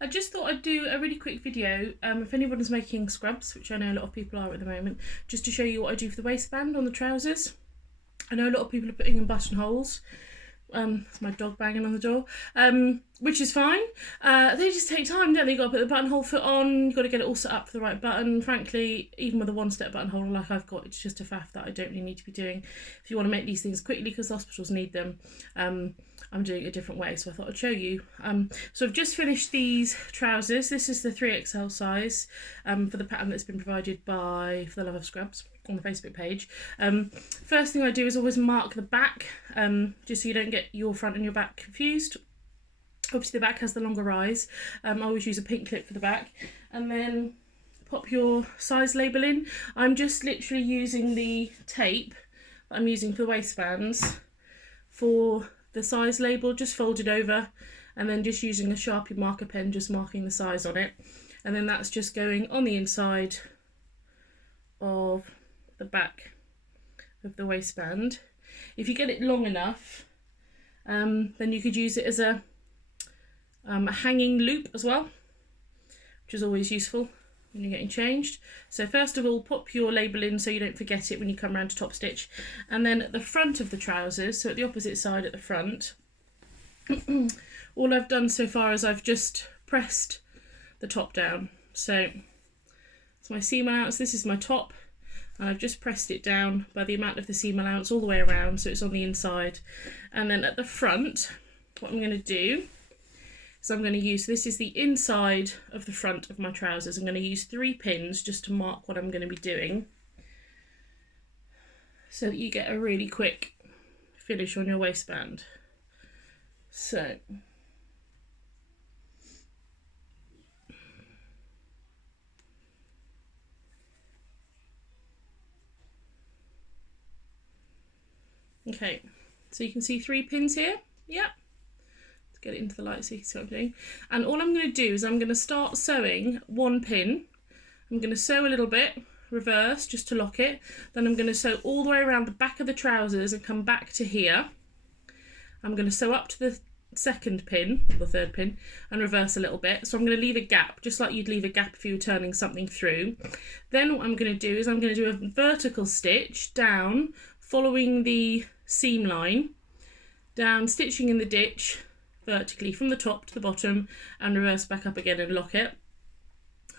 I just thought I'd do a really quick video, if anyone's making scrubs, which I know a lot of people are at the moment, just to show you what I do for the waistband on the trousers. I know a lot of people are putting in buttonholes. It's my dog banging on the door, which is fine. They just take time, don't they? You've got to put the buttonhole foot on, you've got to get it all set up for the right button. Frankly, even with a one-step buttonhole like I've got, it's just a faff that I don't really need to be doing. If you want to make these things quickly, because hospitals need them, I'm doing it a different way, so I thought I'd show you. So I've just finished these trousers. This is the 3XL size for the pattern that's been provided by For the Love of Scrubs on the Facebook page. First thing I do is always mark the back, just so you don't get your front and your back confused. Obviously the back has the longer rise. I always use a pink clip for the back, and then pop your size label in. I'm just literally using the tape that I'm using for the waistbands for the size label, just folded over, and then just using a Sharpie marker pen, just marking the size on it, and then that's just going on the inside of the back of the waistband. If you get it long enough, then you could use it as a hanging loop as well, which is always useful when you're getting changed. So first of all, pop your label in so you don't forget it when you come around to top stitch, and then at the front of the trousers, so at the opposite side at the front, all I've done so far is I've just pressed the top down. So it's my seam allowance, this is my top, and I've just pressed it down by the amount of the seam allowance all the way around, so it's on the inside. And then at the front, what I'm going to do is I'm going to use, this is the inside of the front of my trousers, I'm going to use 3 pins just to mark what I'm going to be doing, so that you get a really quick finish on your waistband. So okay, so you can see 3 pins here. Yep. Get it into the light so you can see what I'm doing. And all I'm going to do is I'm going to start sewing 1 pin. I'm going to sew a little bit, reverse, just to lock it. Then I'm going to sew all the way around the back of the trousers and come back to here. I'm going to sew up to the 2nd pin, or the 3rd pin, and reverse a little bit. So I'm going to leave a gap, just like you'd leave a gap if you were turning something through. Then what I'm going to do is I'm going to do a vertical stitch down, following the seam line, down, stitching in the ditch, vertically from the top to the bottom, and reverse back up again and lock it.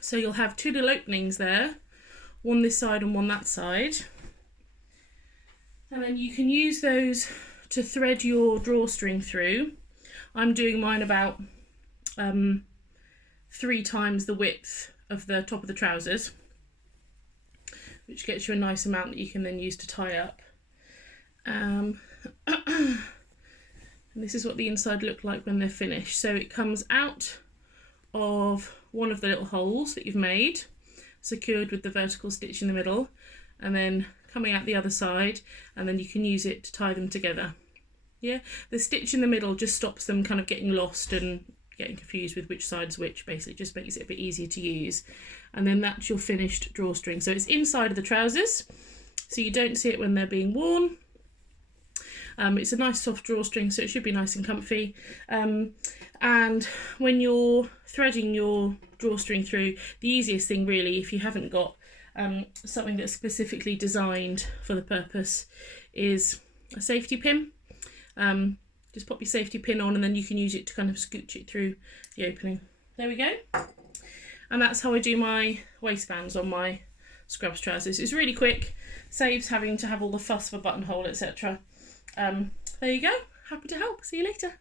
So you'll have 2 little openings there, one this side and one that side, and then you can use those to thread your drawstring through. I'm doing mine about 3 times the width of the top of the trousers, which gets you a nice amount that you can then use to tie up. And this is what the inside look like when they're finished. So it comes out of one of the little holes that you've made, secured with the vertical stitch in the middle, and then coming out the other side, and then you can use it to tie them together. Yeah, the stitch in the middle just stops them kind of getting lost and getting confused with which side's which, basically just makes it a bit easier to use. And then that's your finished drawstring. So it's inside of the trousers, so you don't see it when they're being worn. It's a nice soft drawstring, so it should be nice and comfy. And when you're threading your drawstring through, the easiest thing really, if you haven't got something that's specifically designed for the purpose, is a safety pin. Just pop your safety pin on, and then you can use it to kind of scooch it through the opening. There we go. And that's how I do my waistbands on my scrubs trousers. It's really quick, saves having to have all the fuss for buttonhole, etc. There you go. Happy to help. See you later.